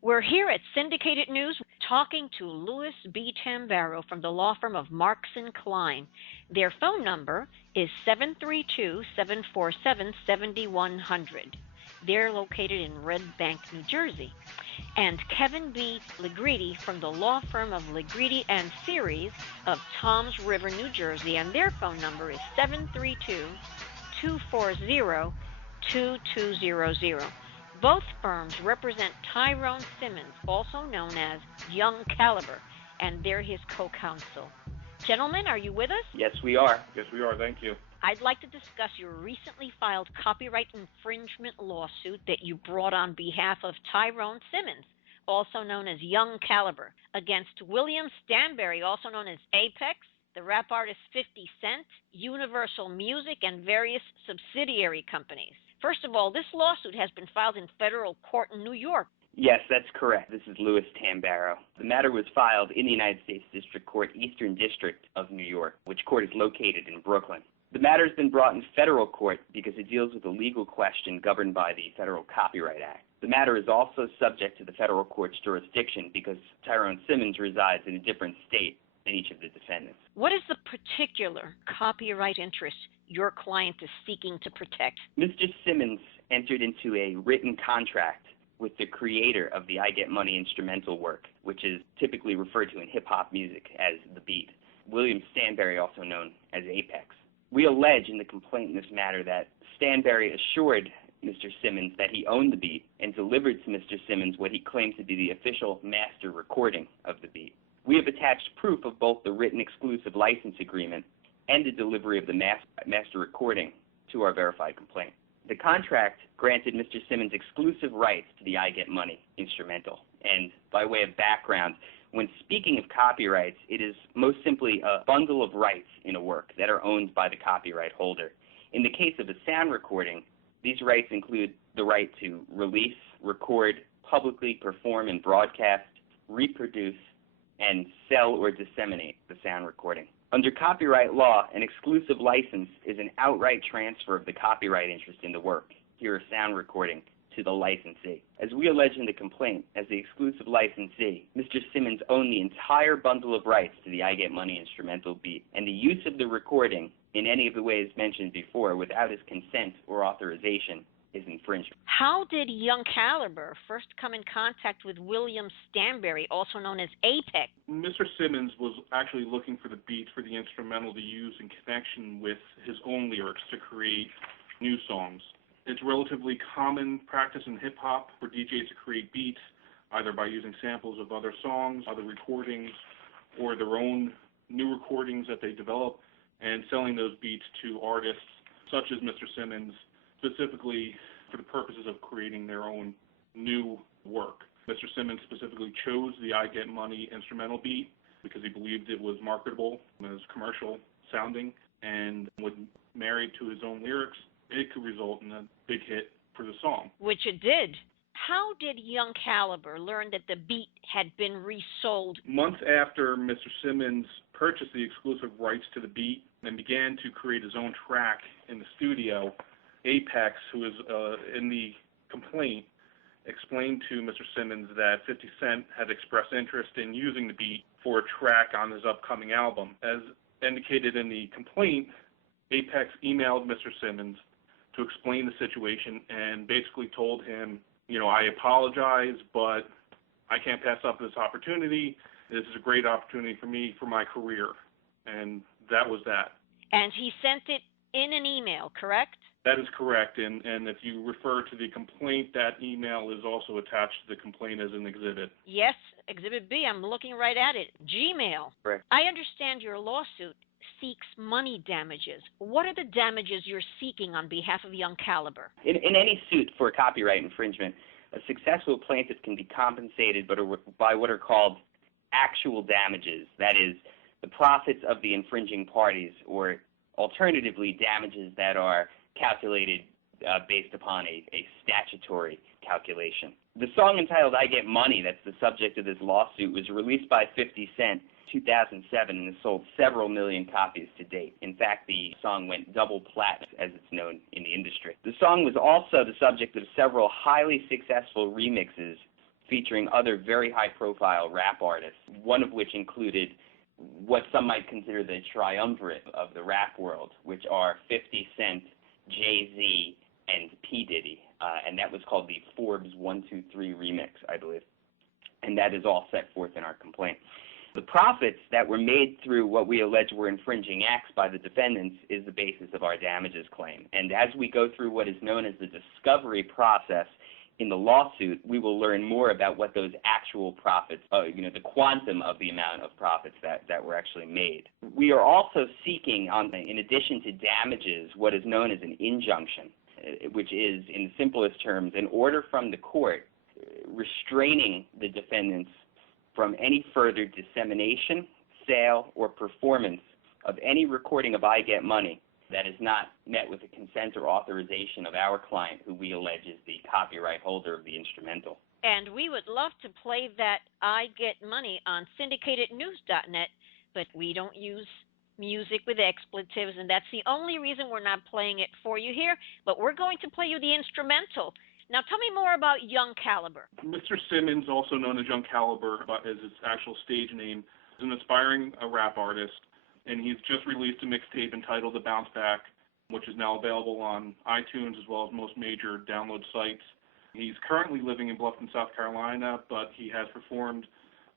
We're here at Syndicated News talking to Louis B. Tambaro from the law firm of Marks and Klein. Their phone number is 732-747-7100. They're located in Red Bank, New Jersey. And Kevin B. Legreide from the law firm of Legreide and Series of Toms River, New Jersey, and their phone number is 732-240-2200. Both firms represent Tyrone Simmons, also known as Young Caliber, and they're his co-counsel. Gentlemen, are you with us? Yes, we are. Yes, we are. Thank you. I'd like to discuss your recently filed copyright infringement lawsuit that you brought on behalf of Tyrone Simmons, also known as Young Caliber, against William Stanberry, also known as Apex, the rap artist 50 Cent, Universal Music, and various subsidiary companies. First of all, this lawsuit has been filed in federal court in New York. Yes, that's correct. This is Louis Tambaro. The matter was filed in the United States District Court, Eastern District of New York, which court is located in Brooklyn. The matter has been brought in federal court because it deals with a legal question governed by the Federal Copyright Act. The matter is also subject to the federal court's jurisdiction because Tyrone Simmons resides in a different state than each of the defendants. What is the particular copyright interest your client is seeking to protect? Mr. Simmons entered into a written contract with the creator of the I Get Money instrumental work, which is typically referred to in hip-hop music as the beat, William Stanberry, also known as Apex. We allege in the complaint in this matter that Stanberry assured Mr. Simmons that he owned the beat and delivered to Mr. Simmons what he claimed to be the official master recording of the beat. We have attached proof of both the written exclusive license agreement and the delivery of the master recording to our verified complaint. The contract granted Mr. Simmons exclusive rights to the I Get Money instrumental. And by way of background, when speaking of copyrights, it is most simply a bundle of rights in a work that are owned by the copyright holder. In the case of a sound recording, these rights include the right to release, record, publicly perform and broadcast, reproduce, and sell or disseminate the sound recording. Under copyright law, an exclusive license is an outright transfer of the copyright interest in the work, here a sound recording, to the licensee. As we allege in the complaint, as the exclusive licensee, Mr. Simmons owned the entire bundle of rights to the I Get Money instrumental beat, and the use of the recording in any of the ways mentioned before without his consent or authorization is infringement. How did Young Caliber first come in contact with William Stanberry, also known as Apex? Mr. Simmons was actually looking for the beat for the instrumental to use in connection with his own lyrics to create new songs. It's relatively common practice in hip-hop for DJs to create beats either by using samples of other songs, other recordings, or their own new recordings that they develop and selling those beats to artists such as Mr. Simmons, specifically for the purposes of creating their own new work. Mr. Simmons specifically chose the I Get Money instrumental beat because he believed it was marketable as commercial sounding, and when married to his own lyrics, it could result in a big hit for the song. Which it did. How did Young Caliber learn that the beat had been resold? Months after Mr. Simmons purchased the exclusive rights to the beat and began to create his own track in the studio, Apex, who is in the complaint, explained to Mr. Simmons that 50 Cent had expressed interest in using the beat for a track on his upcoming album. As indicated in the complaint, Apex emailed Mr. Simmons to explain the situation and basically told him, I apologize, but I can't pass up this opportunity. This is a great opportunity for me for my career. And that was that. And he sent it in an email, correct? That is correct, and if you refer to the complaint, that email is also attached to the complaint as an exhibit. Yes, Exhibit B, I'm looking right at it. Gmail. Correct. I understand your lawsuit seeks money damages. What are the damages you're seeking on behalf of Young Caliber? In any suit for copyright infringement, a successful plaintiff can be compensated by what are called actual damages, that is, the profits of the infringing parties, or alternatively, damages that are calculated based upon a statutory calculation. The song entitled I Get Money, that's the subject of this lawsuit, was released by 50 Cent in 2007 and has sold several million copies to date. In fact, the song went double platinum, as it's known in the industry. The song was also the subject of several highly successful remixes featuring other very high-profile rap artists, one of which included what some might consider the triumvirate of the rap world, which are 50 Cent, Jay-Z, and P. Diddy. And that was called the Forbes 123 remix, I believe. And that is all set forth in our complaint. The profits that were made through what we allege were infringing acts by the defendants is the basis of our damages claim. And as we go through what is known as the discovery process in the lawsuit, we will learn more about what those actual profits, the quantum of the amount of profits that were actually made. We are also seeking, in addition to damages, what is known as an injunction, which is, in the simplest terms, an order from the court restraining the defendants from any further dissemination, sale, or performance of any recording of I Get Money that is not met with the consent or authorization of our client, who we allege is the copyright holder of the instrumental. And we would love to play that I Get Money on syndicatednews.net, but we don't use music with expletives, and that's the only reason we're not playing it for you here. But we're going to play you the instrumental. Now tell me more about Young Caliber. Mr. Simmons, also known as Young Caliber, as his actual stage name, is an aspiring rap artist, and he's just released a mixtape entitled The Bounce Back, which is now available on iTunes as well as most major download sites. He's currently living in Bluffton, South Carolina, but he has performed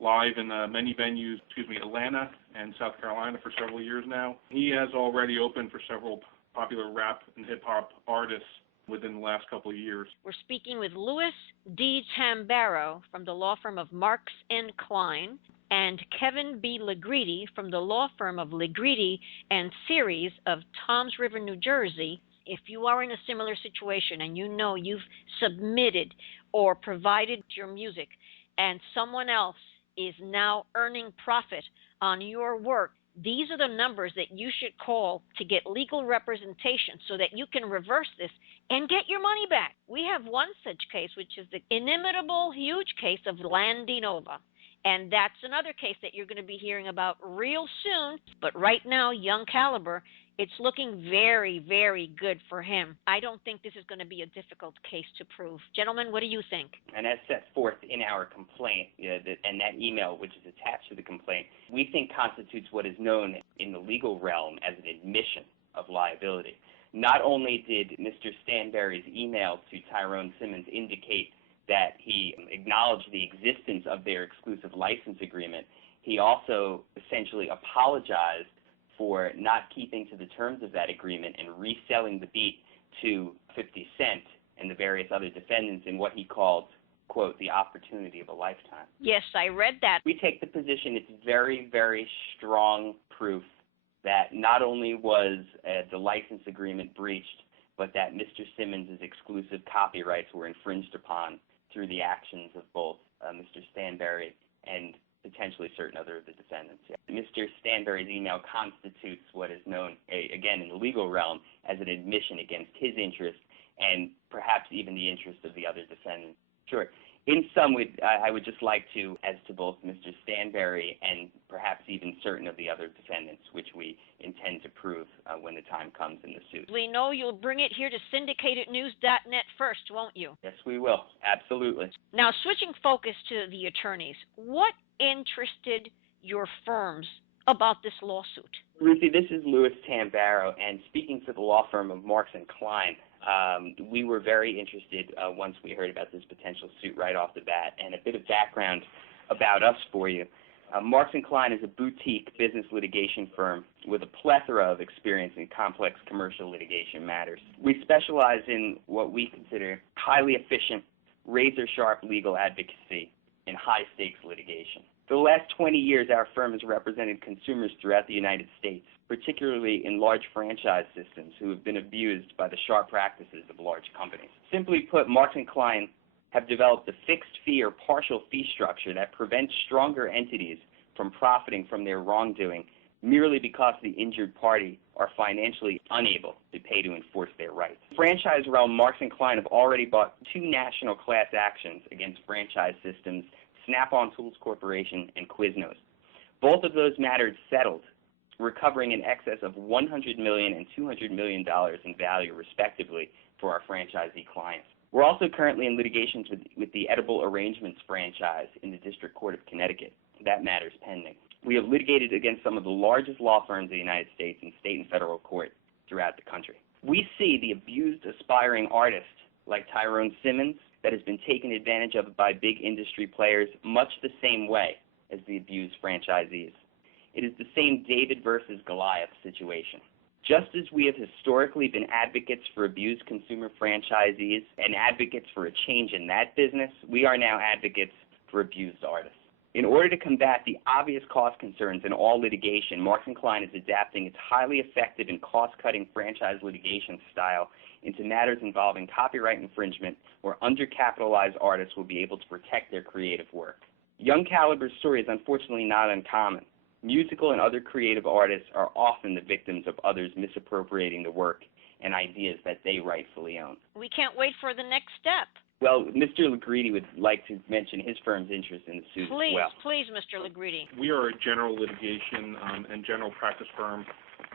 live in many venues, Atlanta and South Carolina for several years now. He has already opened for several popular rap and hip-hop artists within the last couple of years. We're speaking with Louis D. Tambaro from the law firm of Marks & Klein and Kevin B. Legreide from the law firm of Legreide and Series of Toms River, New Jersey. If you are in a similar situation and you know you've submitted or provided your music and someone else is now earning profit on your work, these are the numbers that you should call to get legal representation so that you can reverse this and get your money back. We have one such case, which is the inimitable, huge case of Landy Nova. And that's another case that you're going to be hearing about real soon. But right now, Young Caliber, it's looking very, very good for him. I don't think this is going to be a difficult case to prove. Gentlemen, what do you think? And as set forth in our complaint, and that email which is attached to the complaint, we think constitutes what is known in the legal realm as an admission of liability. Not only did Mr. Stanberry's email to Tyrone Simmons indicate that he acknowledged the existence of their exclusive license agreement, he also essentially apologized for not keeping to the terms of that agreement and reselling the beat to 50 Cent and the various other defendants in what he called, quote, the opportunity of a lifetime. Yes, I read that. We take the position it's very, very strong proof that not only was the license agreement breached, but that Mr. Simmons' exclusive copyrights were infringed upon through the actions of both Mr. Stanberry and potentially certain other of the defendants. Mr. Stanberry's email constitutes what is known, again, in the legal realm as an admission against his interest and perhaps even the interest of the other defendants. Sure. In sum, I would just like to, as to both Mr. Stanberry and perhaps even certain of the other defendants, which we intend to prove when the time comes in the suit. We know you'll bring it here to syndicatednews.net first, won't you? Yes, we will. Absolutely. Now, switching focus to the attorneys, what interested your firms about this lawsuit? Ruthie, this is Louis Tambaro, and speaking for the law firm of Marks & Klein, we were very interested once we heard about this potential suit right off the bat. And a bit of background about us for you. Marks & Klein is a boutique business litigation firm with a plethora of experience in complex commercial litigation matters. We specialize in what we consider highly efficient, razor-sharp legal advocacy in high-stakes litigation. For the last 20 years, our firm has represented consumers throughout the United States, particularly in large franchise systems who have been abused by the sharp practices of large companies. Simply put, Marks & Klein have developed a fixed fee or partial fee structure that prevents stronger entities from profiting from their wrongdoing merely because the injured party are financially unable to pay to enforce their rights. In the franchise realm, Marks & Klein have already brought 2 national class actions against franchise systems, Snap-on Tools Corporation and Quiznos. Both of those matters settled, recovering in excess of $100 million and $200 million in value, respectively, for our franchisee clients. We're also currently in litigations with the Edible Arrangements franchise in the District Court of Connecticut. That matter's pending. We have litigated against some of the largest law firms in the United States in state and federal court throughout the country. We see the abused aspiring artist like Tyrone Simmons that has been taken advantage of by big industry players much the same way as the abused franchisees. It is the same David versus Goliath situation. Just as we have historically been advocates for abused consumer franchisees and advocates for a change in that business, we are now advocates for abused artists. In order to combat the obvious cost concerns in all litigation, Marks & Klein is adapting its highly effective and cost-cutting franchise litigation style into matters involving copyright infringement where undercapitalized artists will be able to protect their creative work. Young Caliber's story is unfortunately not uncommon. Musical and other creative artists are often the victims of others misappropriating the work and ideas that they rightfully own. We can't wait for the next step. Well, Mr. Legreide would like to mention his firm's interest in the suit as well. Please, Mr. Legreide. We are a general litigation and general practice firm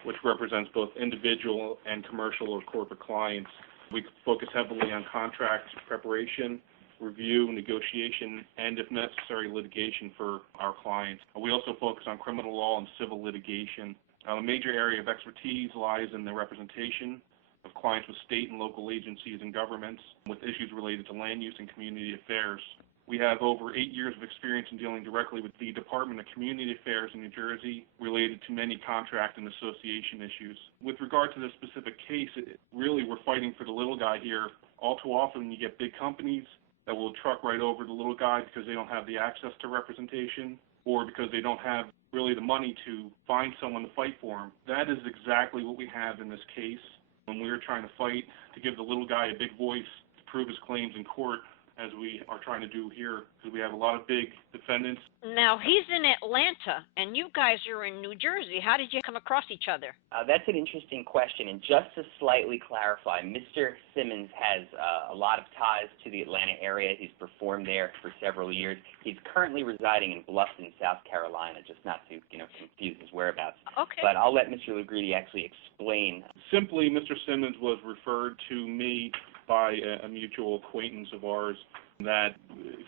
which represents both individual and commercial or corporate clients. We focus heavily on contract preparation, review, negotiation, and, if necessary, litigation for our clients. We also focus on criminal law and civil litigation. A major area of expertise lies in the representation of clients with state and local agencies and governments with issues related to land use and community affairs. We have over 8 years of experience in dealing directly with the Department of Community Affairs in New Jersey related to many contract and association issues. With regard to this specific case, really we're fighting for the little guy here. All too often you get big companies that will truck right over the little guy because they don't have the access to representation or because they don't have really the money to find someone to fight for them. That is exactly what we have in this case when we are trying to fight to give the little guy a big voice to prove his claims in court, as we are trying to do here, because we have a lot of big defendants. Now, he's in Atlanta, and you guys are in New Jersey. How did you come across each other? That's an interesting question, and just to slightly clarify, Mr. Simmons has a lot of ties to the Atlanta area. He's performed there for several years. He's currently residing in Bluffton, South Carolina, just not to confuse his whereabouts. Okay. But I'll let Mr. Legreide actually explain. Simply, Mr. Simmons was referred to me by a mutual acquaintance of ours that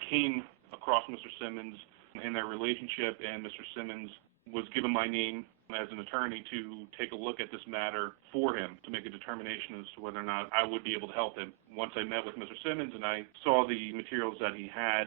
came across Mr. Simmons in their relationship, and Mr. Simmons was given my name as an attorney to take a look at this matter for him to make a determination as to whether or not I would be able to help him. Once I met with Mr. Simmons and I saw the materials that he had,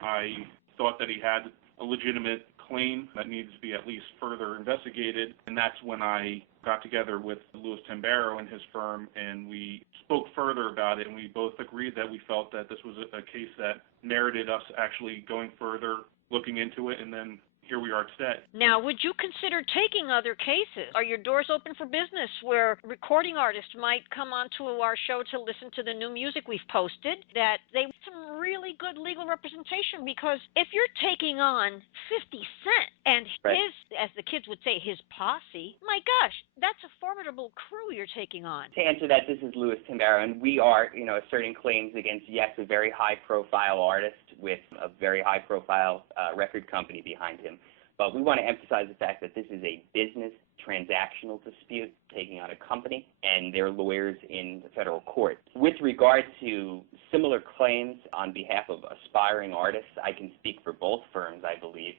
I thought that he had a legitimate claim that needs to be at least further investigated, and that's when I got together with Louis Tambaro and his firm, and we spoke further about it, and we both agreed that we felt that this was a case that merited us actually going further, looking into it, and then here we are today. Now, would you consider taking other cases? Are your doors open for business where recording artists might come onto our show to listen to the new music we've posted, that they want some really good legal representation? Because if you're taking on 50 Cent and his, as the kids would say, his posse, my gosh, that's a formidable crew you're taking on. To answer that, this is Louis Tambaro, and we are, asserting claims against, yes, a very high-profile artist with a very high-profile record company behind him. But we want to emphasize the fact that this is a business transactional dispute taking on a company and their lawyers in the federal court. With regard to similar claims on behalf of aspiring artists, I can speak for both firms, I believe,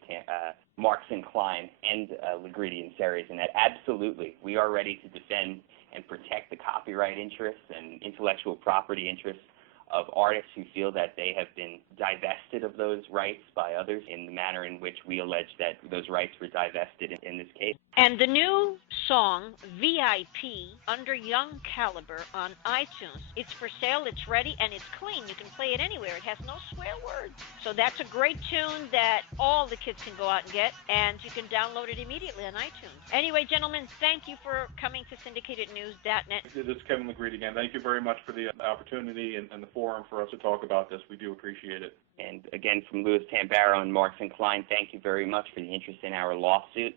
Marks & Klein and Legreide and Series, and that absolutely we are ready to defend and protect the copyright interests and intellectual property interests of artists who feel that they have been divested of those rights by others in the manner in which we allege that those rights were divested in this case. And the new song, VIP, under Young Caliber on iTunes, it's for sale, it's ready, and it's clean. You can play it anywhere. It has no swear words. So that's a great tune that all the kids can go out and get, and you can download it immediately on iTunes. Anyway, gentlemen, thank you for coming to syndicatednews.net. This is Kevin Legreide again. Thank you very much for the opportunity and the forum for us to talk about this. We do appreciate it. And again, from Louis Tambaro and Marks & Klein, thank you very much for the interest in our lawsuit.